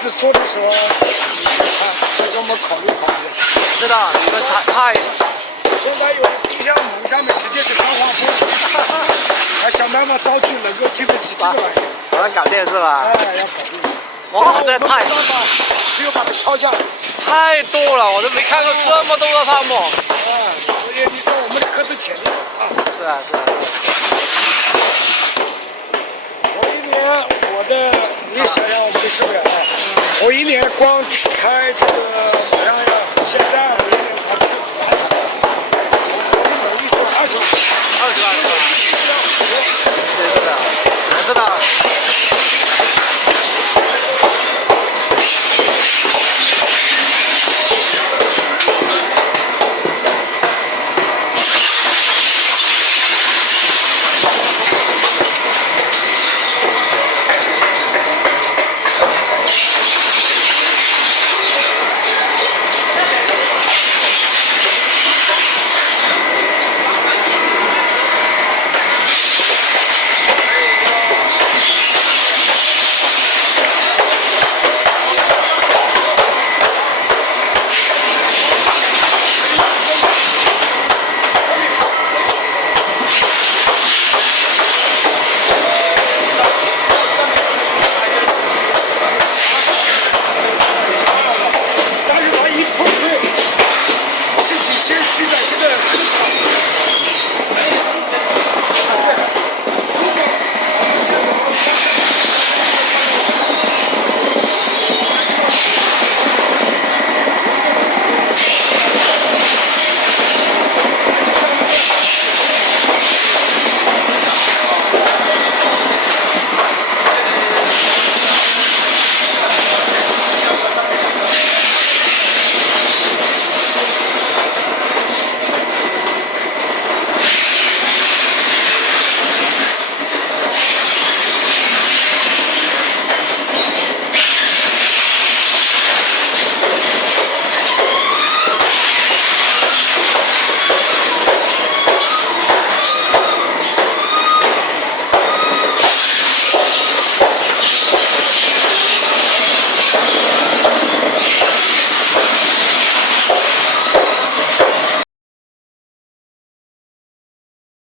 次做的时候，再给我们考虑考虑。知道你们太。现在有冰箱门上面直接是钢化玻璃，还想办法道具能够经得起这个玩意。把它搞定是吧？哎，要搞定。哇，这太。只有把它敲下来。太多了，我都没看过这么多的泡沫。所以你说我们的壳子潜力啊。是啊，是啊。我一年你想想我们的收入啊，我一年光开这个，好像要现在我